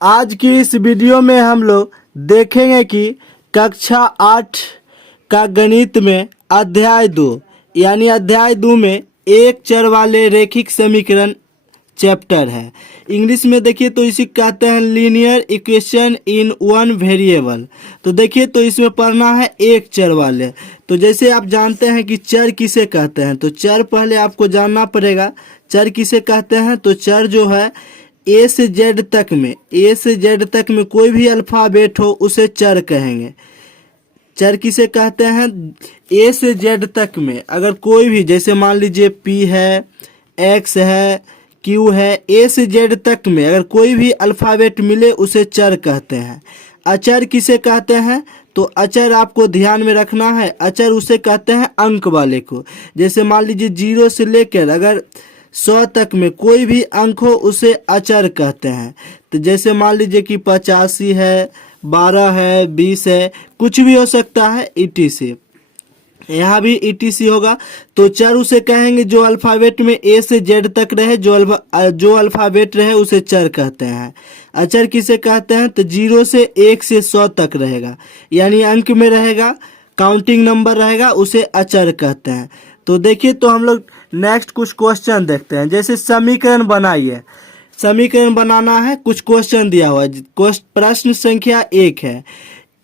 आज की इस वीडियो में हम लोग देखेंगे कि कक्षा 8 का गणित में अध्याय 2 यानी अध्याय 2 में एक चर वाले रैखिक समीकरण चैप्टर है। इंग्लिश में देखिए तो इसे कहते हैं linear equation in one variable. तो देखिए तो इसमें पढ़ना है एक चर वाले। तो जैसे आप जानते हैं कि चर किसे कहते हैं, तो चर पहले आपको जानना पड़ेगा। चर किसे कहते हैं, तो चर जो है ए से जेड तक में कोई भी अल्फ़ाबेट हो उसे चर कहेंगे। चर किसे कहते हैं, ए से जेड तक में अगर कोई भी, जैसे मान लीजिए पी है, एक्स है, क्यू है, ए से जेड तक में अगर कोई भी अल्फ़ाबेट मिले उसे चर कहते हैं। अचर किसे कहते हैं, तो अचर आपको ध्यान में रखना है, अचर उसे कहते हैं अंक वाले को। जैसे मान लीजिए 0 से लेकर अगर 100 तक में कोई भी अंक हो उसे अचर कहते हैं। तो जैसे मान लीजिए कि 85 है, 12 है, 20 है, कुछ भी हो सकता है ETC। यहाँ भी ETC होगा। तो चर उसे कहेंगे जो अल्फ़ाबेट में ए से जेड तक रहे, जो अल्फ़ाबेट रहे उसे चर कहते हैं। अचर किसे कहते हैं, तो 0 से 1 से 100 तक रहेगा, यानी अंक में रहेगा, काउंटिंग नंबर रहेगा, उसे अचर कहते हैं। तो देखिए तो हम लोग नेक्स्ट कुछ क्वेश्चन देखते हैं। जैसे समीकरण बनाइए, समीकरण बनाना है, कुछ क्वेश्चन दिया हुआ है। प्रश्न संख्या 1 है,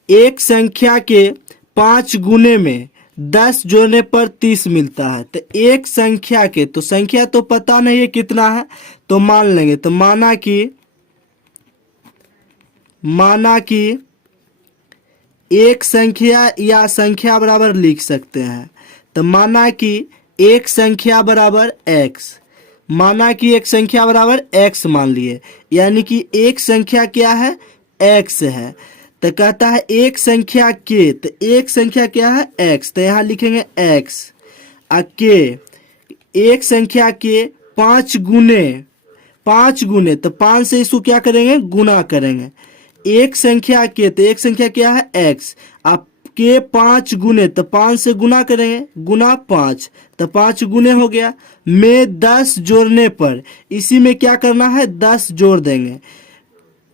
एक संख्या के 5 गुने में 10 जोड़ने पर 30 मिलता है। तो एक संख्या के, तो संख्या तो पता नहीं है कितना है, तो मान लेंगे। तो माना कि एक संख्या या संख्या बराबर लिख सकते हैं। तो माना कि एक संख्या बराबर x, माना कि एक संख्या बराबर x मान लिए, यानी कि एक संख्या क्या है, x है। तो कहता है एक संख्या के, तो एक संख्या क्या है, x, तो यहाँ लिखेंगे x। के एक संख्या के 5 गुने, तो 5 से इसको क्या करेंगे, गुना करेंगे। एक संख्या के, तो एक संख्या क्या है, x। आप के 5 गुने, तो 5 से गुना करेंगे, गुना 5, तो 5 गुने हो गया। में 10 जोड़ने पर, इसी में क्या करना है, 10 जोड़ देंगे।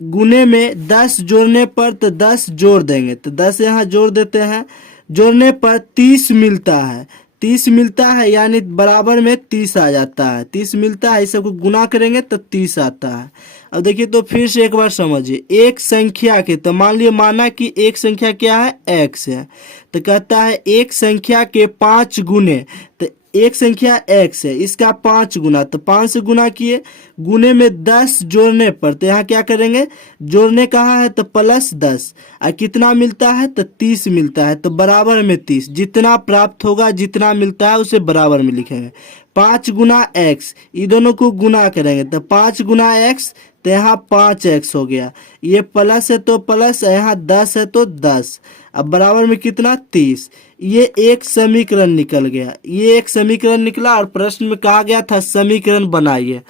गुने में 10 जोड़ने पर, तो 10 जोड़ देंगे, तो 10 यहाँ जोड़ देते हैं। जोड़ने पर 30 मिलता है, 30 मिलता है, यानी बराबर में 30 आ जाता है। 30 मिलता है, इस सबको गुना करेंगे तो 30 आता है। अब देखिए तो फिर से एक बार समझिए, एक संख्या के, तो मान लिया, माना कि एक संख्या क्या है, x है। तो कहता है एक संख्या के 5 गुने, तो एक संख्या x है, इसका 5 गुना, तो 5 से गुना किए, गुने में 10 जोड़ने पर, तो यहाँ क्या करेंगे, जोड़ने कहा है तो प्लस 10, और कितना मिलता है, तो 30 मिलता है। तो बराबर में 30, जितना प्राप्त होगा, जितना मिलता है उसे बराबर में लिखेंगे। 5 गुना x, ये दोनों को गुना करेंगे, तो 5 गुना x, तो यहाँ 5x हो गया। ये प्लस है तो प्लस, यहाँ 10 है तो 10, अब बराबर में कितना, 30। ये एक समीकरण निकल गया, ये एक समीकरण निकला, और प्रश्न में कहा गया था समीकरण बनाइए।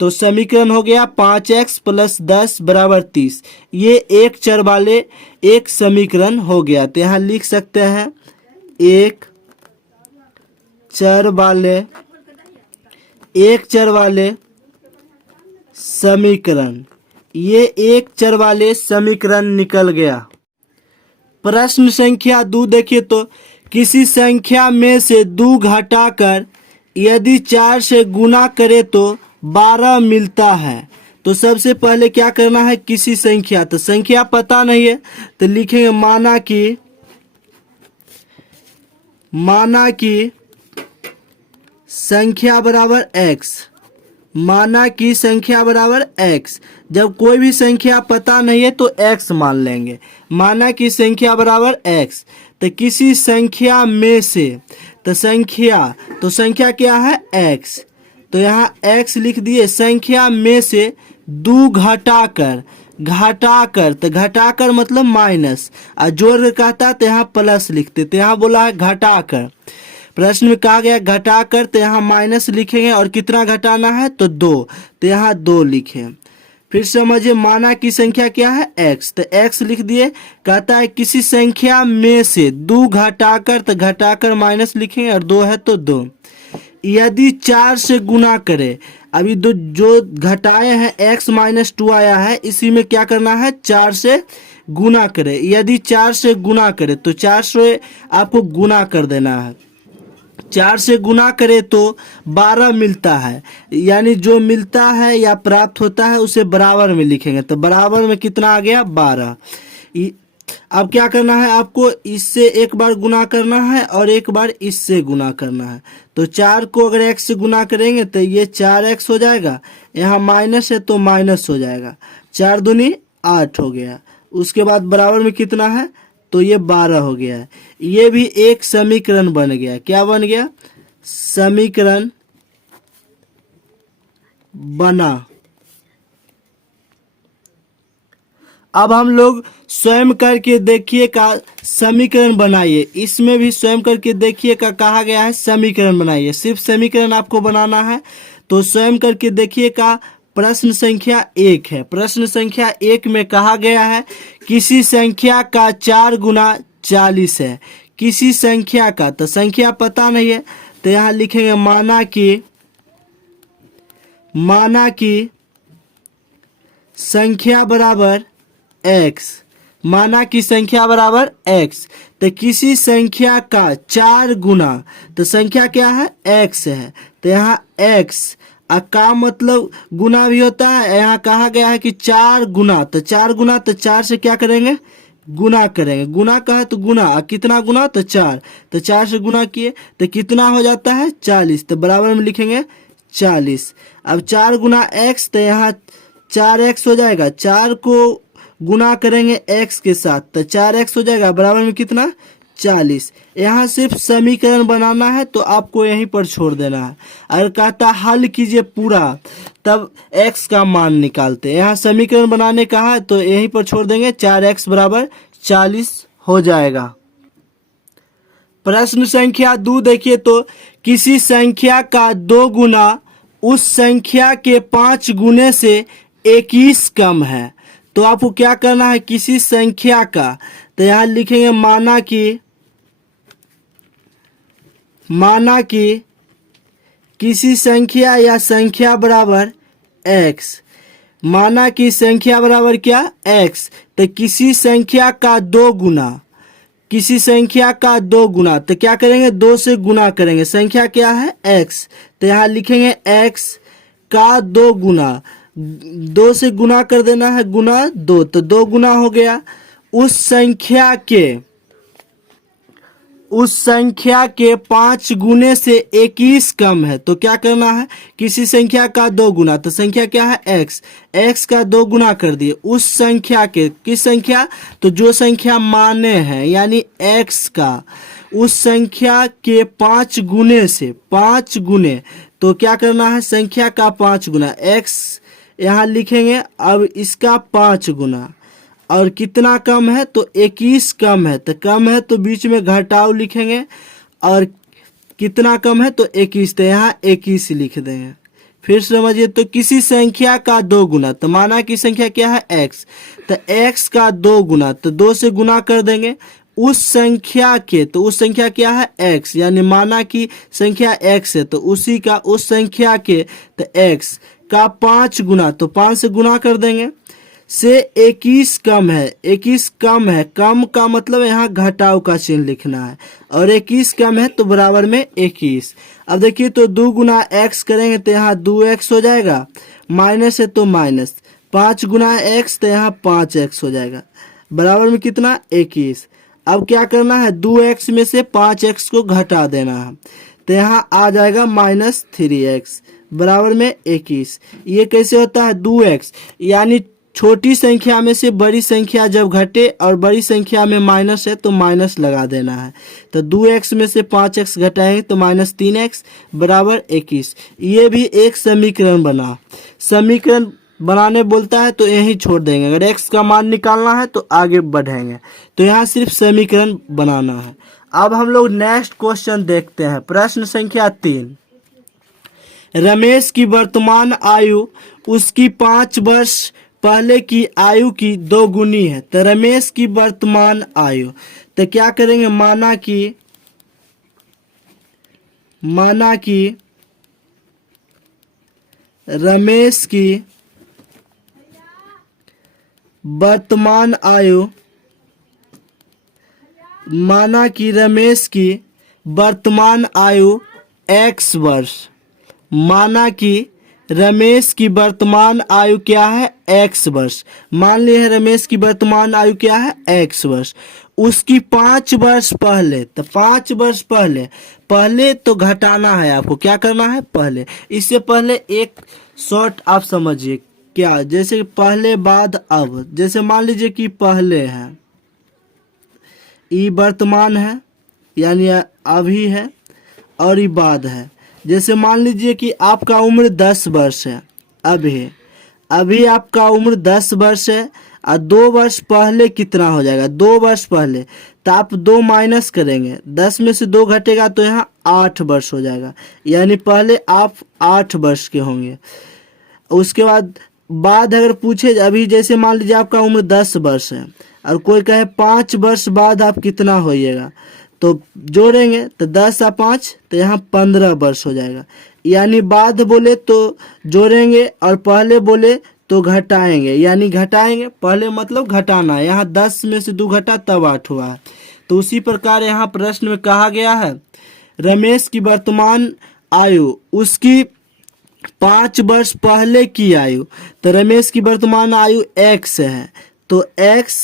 तो समीकरण हो गया 5x + 10 = 30। ये एक चर वाले एक समीकरण हो गया। तो यहाँ लिख सकते हैं एक चर वाले समीकरण, ये एक चर वाले समीकरण निकल गया। प्रश्न संख्या 2 देखिए तो, किसी संख्या में से 2 घटाकर यदि 4 से गुना करे तो 12 मिलता है। तो सबसे पहले क्या करना है, किसी संख्या, तो संख्या पता नहीं है, तो लिखेंगे माना कि संख्या बराबर x, माना कि संख्या बराबर x। जब कोई भी संख्या पता नहीं है तो x मान लेंगे। माना कि संख्या बराबर x, तो किसी संख्या में से, तो संख्या क्या है, x, तो यहाँ x लिख दिए। संख्या में से 2 घटाकर, तो घटाकर मतलब माइनस, और जोड़ कहता तो यहाँ प्लस लिखते, तो यहाँ बोला है घटाकर। प्रश्न में कहा गया घटाकर, तो यहाँ माइनस लिखेंगे, और कितना घटाना है, तो 2, तो यहाँ 2 लिखें। फिर समझिए, माना की संख्या क्या है, x, तो x लिख दिए। कहता है किसी संख्या में से 2 घटाकर, तो घटाकर माइनस लिखेंगे, और 2 है तो 2। यदि 4 से गुना करे, अभी दो जो घटाए हैं x माइनस 2 आया है, इसी में क्या करना है 4 से गुना करे। यदि 4 से गुना करे तो 4 से आपको गुना कर देना है। 4 से गुना करे तो 12 मिलता है, यानी जो मिलता है या प्राप्त होता है उसे बराबर में लिखेंगे। तो बराबर में कितना आ गया 12। अब क्या करना है आपको, इससे एक बार गुना करना है और एक बार इससे गुना करना है। तो 4 को अगर x से गुना करेंगे तो ये 4x हो जाएगा, यहाँ माइनस है तो माइनस हो जाएगा, 4 दूनी 8 हो गया। उसके बाद बराबर में कितना है, तो ये 12 हो गया है। ये भी एक समीकरण बन गया। क्या बन गया, समीकरण बना। अब हम लोग स्वयं करके देखिए का समीकरण बनाइए। इसमें भी स्वयं करके देखिए का कहा गया है समीकरण बनाइए। सिर्फ समीकरण आपको बनाना है। तो स्वयं करके देखिए का प्रश्न संख्या 1 है। प्रश्न संख्या 1 में कहा गया है किसी संख्या का 4 गुना 40 है। किसी संख्या का, तो संख्या पता नहीं है तो यहाँ लिखेंगे माना कि संख्या बराबर x। माना कि संख्या बराबर x। तो किसी संख्या का 4 गुना, तो संख्या क्या है x है, तो यहाँ x का मतलब गुना भी होता है। यहाँ कहा गया है कि 4 गुना, तो 4 गुना, तो 4 से क्या करेंगे गुना करेंगे। गुना का है तो गुना, कितना गुना, तो 4, तो 4 से गुना किए तो कितना हो जाता है 40। तो बराबर में लिखेंगे 40। अब 4 गुना x, तो यहाँ 4x हो जाएगा। 4 को गुना करेंगे x के साथ तो 4x हो जाएगा, बराबर में कितना 40। यहाँ सिर्फ समीकरण बनाना है तो आपको यहीं पर छोड़ देना है। अगर कहता हल कीजिए पूरा, तब x का मान निकालते। यहाँ समीकरण बनाने का है तो यहीं पर छोड़ देंगे, 4x बराबर 40 हो जाएगा। प्रश्न संख्या 2 देखिए तो किसी संख्या का 2 गुना उस संख्या के 5 गुने से 21 कम है। तो आपको क्या करना है, किसी संख्या का, तो यहाँ लिखेंगे माना कि किसी संख्या या संख्या बराबर x। माना कि संख्या बराबर क्या x। तो किसी संख्या का 2 गुना, किसी संख्या का 2 गुना, तो क्या करेंगे 2 से गुना करेंगे। संख्या क्या है x, तो यहाँ लिखेंगे x का 2 गुना, 2 से गुना कर देना है, गुना 2, तो 2 गुना हो गया। उस संख्या के 5 गुने से 21 कम है। तो क्या करना है, किसी संख्या का 2 गुना, तो संख्या क्या है x का 2 गुना कर दिए उस संख्या के, किस संख्या, तो जो संख्या माने हैं यानी x का, उस संख्या के 5 गुने से, 5 गुने, तो क्या करना है संख्या का 5 गुना, x यहाँ लिखेंगे। अब इसका 5 गुना, और कितना कम है, तो 21 कम है, तो कम है तो बीच में घटाव लिखेंगे, और कितना कम है तो 21, तो यहाँ 21 लिख देंगे। फिर समझिए, तो किसी संख्या का 2 गुना, तो माना कि संख्या क्या है x, तो x का 2 गुना, तो 2 से गुना कर देंगे उस संख्या के, तो उस संख्या क्या है x, यानी माना कि संख्या x है तो उसी का, उस संख्या के, तो x का 5 गुना, तो 5 से गुना कर देंगे, से 21 कम है। 21 कम है, कम का मतलब यहाँ घटाव का चिन्ह लिखना है, और 21 कम है तो बराबर में 21। अब देखिए, तो 2 गुना x करेंगे तो यहाँ 2x हो जाएगा, माइनस है तो माइनस, 5 गुना x तो यहाँ 5x हो जाएगा, बराबर में कितना 21। अब क्या करना है, 2x में से 5x को घटा देना है, तो यहाँ आ जाएगा -3x, बराबर में 21। ये कैसे होता है, 2x, यानी छोटी संख्या में से बड़ी संख्या जब घटे और बड़ी संख्या में माइनस है तो माइनस लगा देना है। तो 2x में से 5x घटाएंगे तो -3x बराबर 21। ये भी एक समीकरण बना। समीकरण बनाने बोलता है तो यहीं छोड़ देंगे, अगर x का मान निकालना है तो आगे बढ़ेंगे। तो यहाँ सिर्फ समीकरण बनाना है। अब हम लोग नेक्स्ट क्वेश्चन देखते हैं। प्रश्न संख्या 3, रमेश की वर्तमान आयु उसकी 5 वर्ष पहले की आयु की 2 गुनी है। तो रमेश की वर्तमान आयु, तो क्या करेंगे, माना कि रमेश की वर्तमान आयु, माना कि रमेश की वर्तमान आयु x वर्ष, माना कि रमेश की वर्तमान आयु क्या है x वर्ष। मान लिया रमेश की वर्तमान आयु क्या है x वर्ष। उसकी 5 वर्ष पहले, तो 5 वर्ष पहले तो घटाना है आपको, क्या करना है पहले। इससे पहले एक शॉर्ट आप समझिए क्या, जैसे पहले बाद अब, जैसे मान लीजिए कि पहले है, ये वर्तमान है यानी अभी है, और ये बाद है। जैसे मान लीजिए कि आपका उम्र 10 वर्ष है, अभी आपका उम्र 10 वर्ष है, और 2 वर्ष पहले कितना हो जाएगा, 2 वर्ष पहले, तो आप 2 माइनस करेंगे, 10 में से 2 घटेगा तो यहाँ 8 वर्ष हो जाएगा, यानी पहले आप 8 वर्ष के होंगे। उसके बाद अगर पूछे, अभी जैसे मान लीजिए आपका उम्र 10 वर्ष है और कोई कहे 5 वर्ष बाद आप कितना होइएगा, तो जोड़ेंगे तो 10 और 5 तो यहाँ 15 वर्ष हो जाएगा। यानी बाद बोले तो जोड़ेंगे और पहले बोले तो घटाएंगे, यानी घटाएंगे, पहले मतलब घटाना, यहाँ 10 में से 2 घटा तब 8 हुआ है। तो उसी प्रकार यहाँ प्रश्न में कहा गया है रमेश की वर्तमान आयु उसकी 5 वर्ष पहले की आयु, तो रमेश की वर्तमान आयु x है, तो x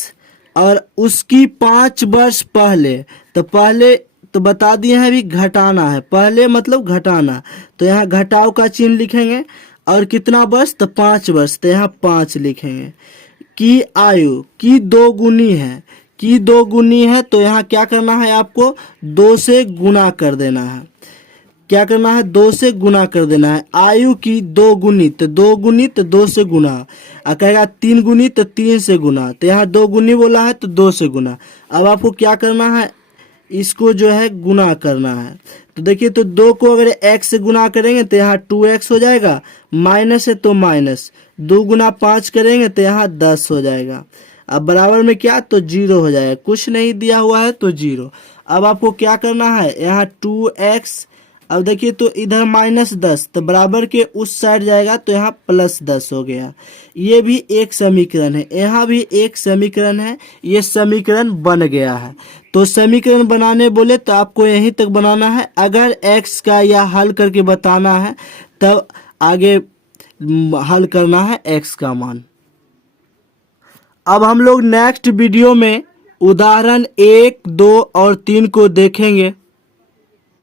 और उसकी 5 वर्ष पहले, तो पहले तो बता दिए हैं, अभी घटाना है, पहले मतलब घटाना, तो यहाँ घटाव का चिन्ह लिखेंगे, और कितना वर्ष, तो 5 वर्ष, तो यहाँ 5 लिखेंगे। की आयु की 2 गुनी है, की 2 गुनी है, तो यहाँ क्या करना है आपको 2 से गुना कर देना है, क्या करना है 2 से गुना कर देना है। आयु की 2 गुनी, तो 2 गुनी तो 2 से गुना, और कहेगा 3 गुनी तो 3 से गुना, तो यहाँ 2 गुनी बोला है तो 2 से गुना। अब आपको क्या करना है, इसको जो है गुना करना है। तो देखिए, तो 2 को अगर x से गुना करेंगे तो यहाँ 2x हो जाएगा, माइनस है तो माइनस, 2 गुना 5 करेंगे तो यहाँ 10 हो जाएगा। अब बराबर में क्या, तो 0 हो जाएगा, कुछ नहीं दिया हुआ है तो 0। अब आपको क्या करना है, यहाँ 2x, अब देखिए तो इधर -10, तो बराबर के उस साइड जाएगा तो यहाँ +10 हो गया। ये भी एक समीकरण है, यहाँ भी एक समीकरण है, ये समीकरण बन गया है। तो समीकरण बनाने बोले तो आपको यहीं तक बनाना है, अगर x का या हल करके बताना है तब आगे हल करना है x का मान। अब हम लोग नेक्स्ट वीडियो में उदाहरण 1, 2 और 3 को देखेंगे।